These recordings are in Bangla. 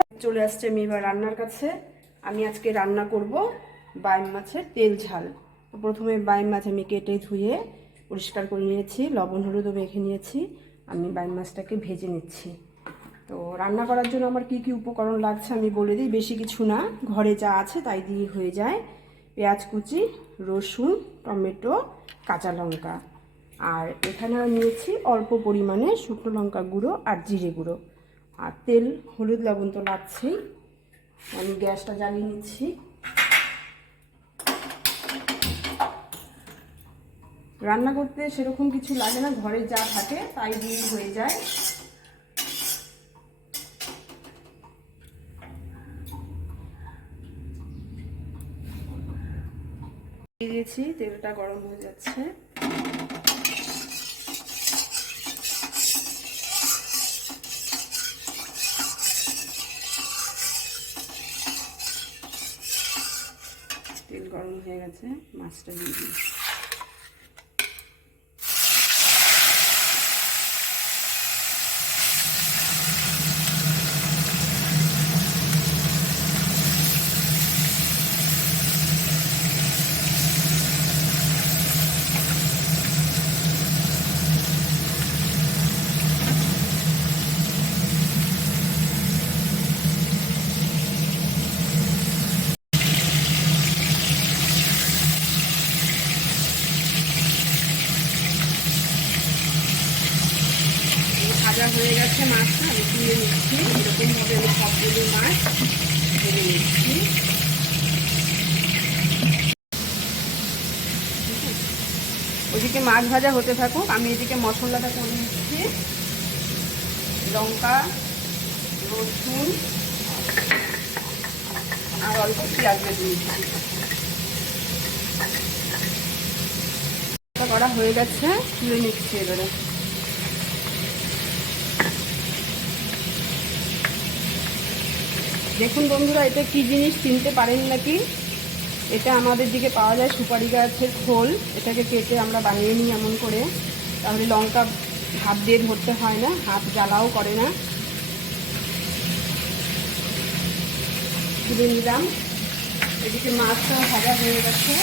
চলে আসছে আমি এবার রান্নার কাছে। আমি আজকে রান্না করব বাইম মাছের তেল ঝাল। তো প্রথমে বাইম মাছ আমি কেটে ধুয়ে পরিষ্কার করে নিয়েছি, লবণ হলুদও মেখে নিয়েছি। আমি বাইম মাছটাকে ভেজে নিচ্ছি। তো রান্না করার জন্য আমার কি কি উপকরণ লাগছে আমি বলে দিই, বেশি কিছু না, ঘরে যা আছে তাই দিয়ে হয়ে যায়। পেঁয়াজ কুচি, রসুন, টমেটো, কাঁচা লঙ্কা, আর এখানে নিয়েছি অল্প পরিমাণে শুকনো লঙ্কা গুঁড়ো আর জিরে গুঁড়ো, আর তেল হলুদ লবণ তো লাগছেই। আমি গ্যাসটা জ্বালিয়ে নিচ্ছি। রান্না করতে সেরকম কিছু লাগে না, ঘরে যা থাকে তাই দিয়ে হয়ে যায়। দিয়ে দিয়েছি, তেলটা গরম হয়ে যাচ্ছে। তেল গরম হয়ে গেছে, মাছটা দিয়ে দিই। ভাজা হয়ে গেছে মাছটা, আমি তুলে নিচ্ছি। এরকমভাবে আমি সবগুলো মাছ তুলে নিচ্ছি। ওইদিকে মাছ ভাজা হতে থাকুক, আমি এদিকে মশলাটা করে নিচ্ছি। লঙ্কা, রসুন আর অল্প পেঁয়াজ ভেজে নিচ্ছি। করা হয়ে গেছে, তুলে নিচ্ছি এবারে। দেখুন বন্ধুরা, এটা কি জিনিস চিনতে পারেন নাকি? এটা আমাদের দিকে পাওয়া যায় সুপারি গাছের খোল। এটাকে কেটে আমরা বানিয়ে নিই এমন করে, তাহলে লঙ্কা হাত দিয়ে ধরতে হয় না, হাত জ্বালাও করে না। তুলে নিলাম। এদিকে মাছটা ভাজা হয়ে গেছে।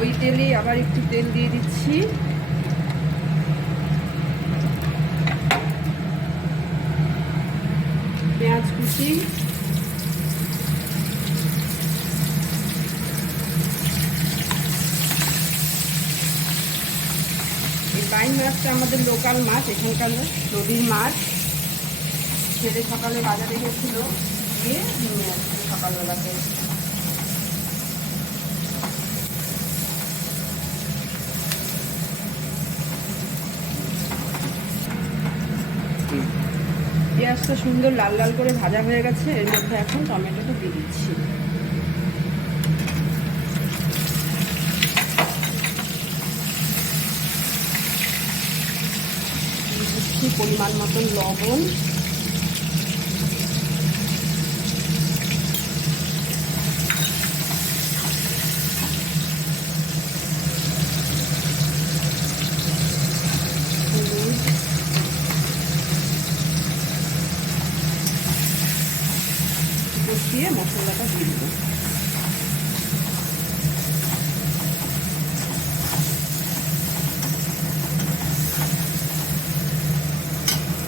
ওই তেলে আবার একটু তেল দিয়ে দিচ্ছি। পেঁয়াজ কুচি, এই বাইং মাছটা আমাদের লোকাল মাছ, এখানকার নদীর মাছ। ছেলে সকালে বাজারে গেছিল, গিয়ে নিয়ে আসছে সকালবেলাতে। পেঁয়াজটা সুন্দর লাল লাল করে ভাজা হয়ে গেছে। এর মধ্যে এখন টমেটোটা দিয়ে দিচ্ছি। দিচ্ছি পরিমাণ মতন লবণ, দিয়ে মশলাটা দিয়ে দেবো।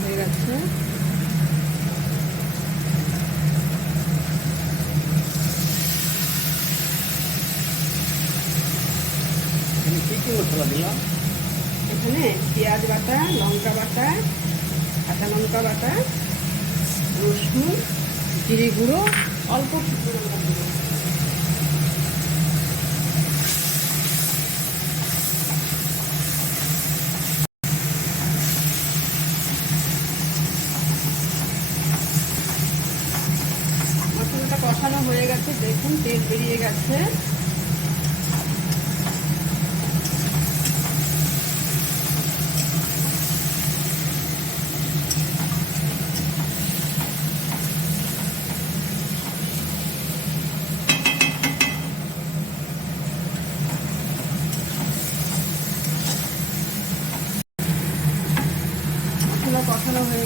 হয়ে গেছে। এখানে পেঁয়াজ বাটা, লঙ্কা বাটা, কাঁচা লঙ্কা বাটা, রসুন, জিরে গুঁড়ো, অল্প শুকনো লঙ্কা গুঁড়ো। মশলাটা কষানো হয়ে গেছে, দেখুন তেল বেরিয়ে গেছে।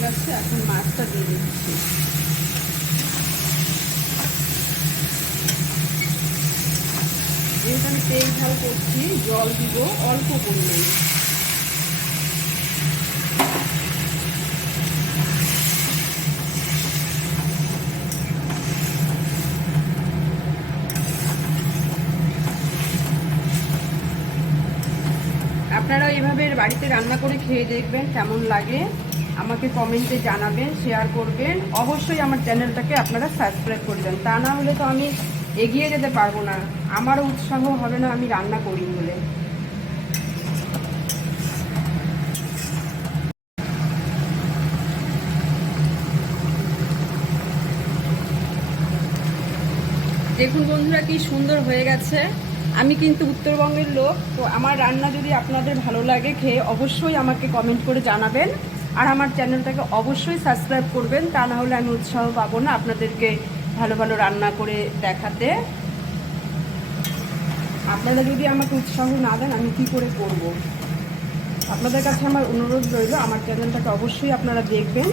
গেছে, এখন মাছটা দিয়ে দিচ্ছি। যেহেতু আমি তেল ঝাল করছি, জল দিব অল্প পরিমাণে। আপনারা এইভাবে বাড়িতে রান্না করে খেয়ে দেখবেন কেমন লাগে, আমাকে কমেন্টে জানাবেন, শেয়ার করবেন। অবশ্যই আমার চ্যানেলটাকে আপনারা সাবস্ক্রাইব করবেন, তা না হলে তো আমি এগিয়ে যেতে পারবো না, আমারও উৎসাহ হবে না আমি রান্না করি বলে। দেখুন বন্ধুরা কি সুন্দর হয়ে গেছে। আমি কিন্তু উত্তরবঙ্গের লোক, তো আমার রান্না যদি আপনাদের ভালো লাগে খেয়ে অবশ্যই আমাকে কমেন্ট করে জানাবেন, আর আমার চ্যানেলটাকে অবশ্যই সাবস্ক্রাইব করবেন, তা না হলে আমি উৎসাহ পাবো না আপনাদেরকে ভালো ভালো রান্না করে দেখাতে। আপনারা যদি আমাকে উৎসাহ না দেন আমি কি করে করব। আপনাদের কাছে আমার অনুরোধ রইল, আমার চ্যানেলটাকে অবশ্যই আপনারা দেখবেন।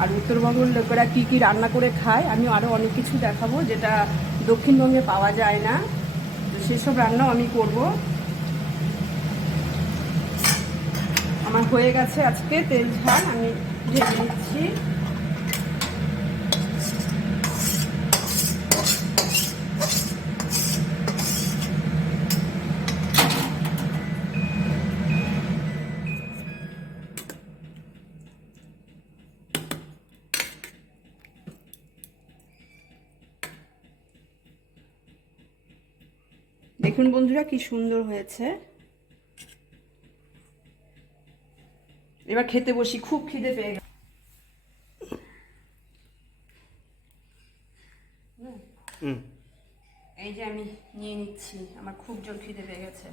আর উত্তরবঙ্গের লোকেরা কি কি রান্না করে খায় আমি আরও অনেক কিছু দেখাবো, যেটা দক্ষিণবঙ্গে পাওয়া যায় না, তো সেসব রান্নাও আমি করব। আমার হয়ে গেছে আজকে তেল ঝাল, আমি ঢেলে নিচ্ছি। দেখুন বন্ধুরা কি সুন্দর হয়েছে। এবার খেতে বসি, খুব খিদে পেয়ে গেছে। এই যে আমি নিয়ে নিচ্ছি, আমার খুব জোর খিদে পেয়ে গেছে।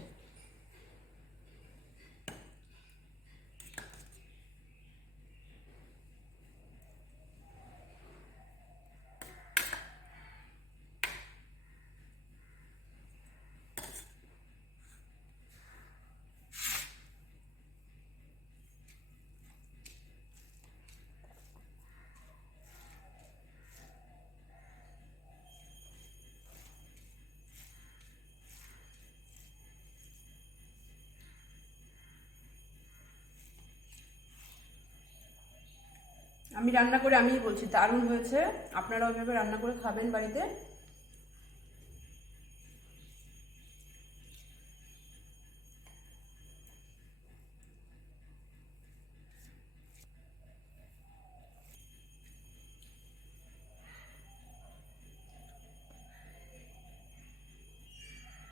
আমি রান্না করে আমিই বলছি দারুণ হয়েছে, আপনারা ওইভাবে রান্না করে খাবেন বাড়িতে।